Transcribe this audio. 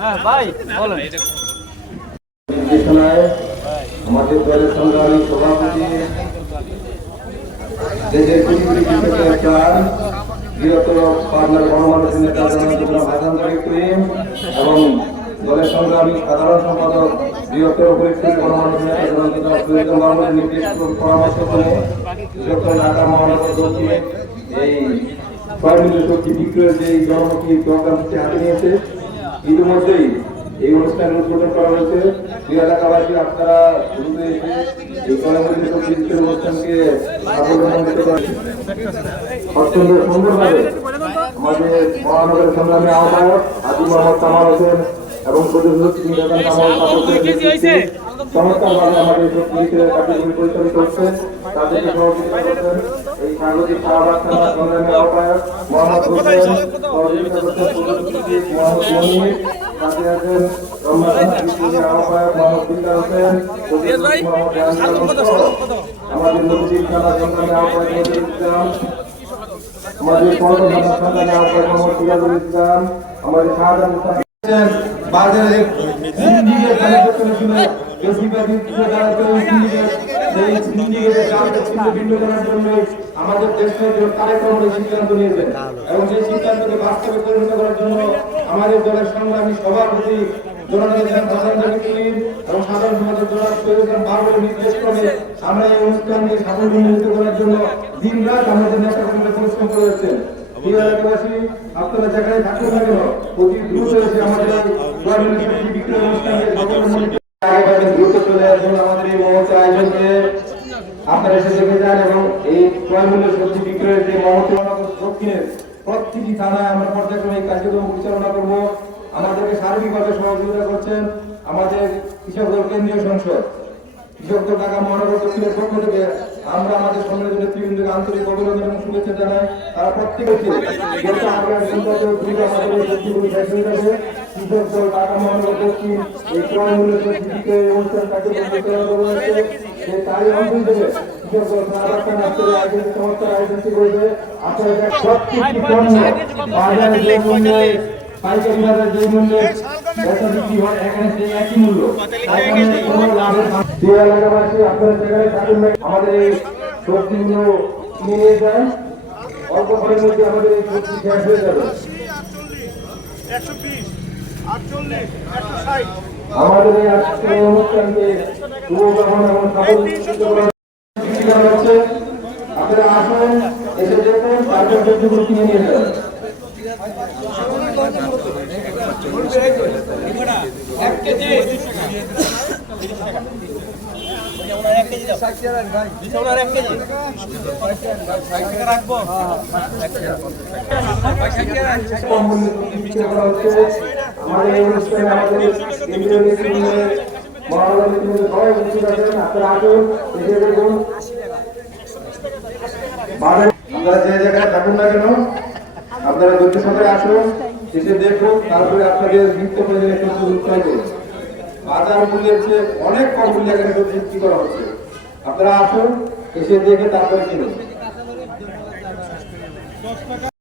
হ্যাঁ ভাই বলেন। আমাদের দলের সংগ্রামী সভাপতি দেশের বৃহত্তর পাবনার গণমানুষের নেতা হাসান তারিক করিম এবং দলের সংগ্রামী সাধারণ সম্পাদক বৃহত্তর ফরিদপুর গণমানুষের নেতা নির্দেশ পরামর্শ করে বৃহত্তর ঢাকা মহানগর দক্ষিণে এই 6 মিলিয়ন সবজি বিক্রয়ের যে জনমুখী প্রোগ্রামটি হাতে নিয়েছে ইতিমধ্যেই এই অনুষ্ঠানের উদ্বোধন করা হয়েছে। প্রিয় এলাকাবাসী, আপনারা দ্রুত এসে এই জনমুখী সবজি বিক্রয় অনুষ্ঠানকে সাফল্যমণ্ডিত করেন। অত্যন্ত সুন্দরভাবে আমাদের মহানগরের সংগ্রামী আহ্বায়ক হাজী মোহাম্মদ কামাল হোসেন এবং চমৎকারভাবে আমাদের কার্যক্রম পরিচালিত হচ্ছে। তাদেরকে সহযোগিতা করছেন এই স্বাগতিক শাহবাগ থানার সংগ্রামী আহ্বায়ক মোহাম্মদ হোসেন, সহযোগিতা করছেন মোহাম্মদ মনির, সাথে আছেন আহ্বায়ক মোহাম্মদ বিল্লাল হোসেন, আমাদের নদীর থানার সংগ্রামী আহ্বায়ক নজরুল ইসলাম, আমাদের সংগ্রামী আহ্বায়ক মোহাম্মদ সিরাজুল ইসলাম, আমাদের শাহজাহান বাজারে আমাদের দেশের কার্যক্রম সিদ্ধান্ত নিয়েছেন এবং সেই সিদ্ধান্তকে বাস্তবে পরিণত করার জন্য আমাদের দলের সংগ্রামী সভাপতি এবং সাধারণ সমাজের বারবার নির্দেশ করে আমরা এই অনুষ্ঠানকে সাফল্যমণ্ডিত করার জন্য দিন রাত আমাদের নেতা কর্মীরা পরিশ্রম করে যাচ্ছেন। আপনারা যেখানে থাকুন না কেন অতি দ্রুত এসে আমাদের বিক্রয় অনুষ্ঠানকে দ্রুত চলে আসুন আমাদের এই মহৎ আয়োজনকে আপনারা এসে দেখে যান এবং এই ক্রয় মূল্য সবজি বিক্রয়ের যে মহৎ দক্ষিণের প্রতিটি থানায় আমরা পর্যায়ক্রমে এই কার্যক্রম পরিচালনা করব। আমাদেরকে সার্বিকভাবে সহযোগিতা করছেন আমাদের কৃষক দল কেন্দ্রীয় সংসদ, কৃষক দল ঢাকা মহানগর দক্ষিণের পক্ষ থেকে আমরা আমাদের সম্মিলিত নেতৃবৃন্দকে আন্তরিক অভিনন্দন এবং শুভেচ্ছা জানাই। তারা প্রত্যেকে কৃষক দল ঢাকা মহানগর দক্ষিণ এই ক্রয় মূল্য অনুষ্ঠান কার্যক্রম পরিচালনা করা হয়েছে। তারই অংশ হিসেবে কৃষক দল চমৎকার আয়োজনটি করেছে। আপনারা প্রত্যেকটি পণ্য বাজারে পাইকারি বাজার যে মূল্যে বেচা বিক্রি হয় এখানে সেই একই মূল্য, কোনো লাভের এলাকাবাসী আপনারা সেখানে থাকুন না। আমাদের এই সবজিগুলো কিনে নিয়ে যায়, অল্প সময়ের মধ্যে আমাদের এই সবজি শেষ হয়ে যাবে। আমাদের এই আজকের অনুষ্ঠানকে শুভকামনা এবং সাফল্য হচ্ছে। আপনারা আসুন, এসে দেখুন, তারপর সবজিগুলো কিনে নিয়ে যান। আমাদের এই অনুষ্ঠানে আমাদের কেন্দ্রীয় নেতৃবৃন্দের মহানগর নেতৃবৃন্দ সবাই উপস্থিত আছেন। আপনারা আসুন, এসে দেখুন। আপনারা যে জায়গায় থাকুন না কেন আপনারা ধৈর্য সঙ্গে আসুন, এসে দেখুন, তারপরে আপনাদের নিত্য প্রয়োজনীয় সবজি উৎপাদন করুন। বাজার মূল্যের চেয়ে অনেক কম মূল্যে এখানে সবজি বিক্রি করা হচ্ছে। আপনারা আসুন, এসে দেখে তারপরে কিনুন।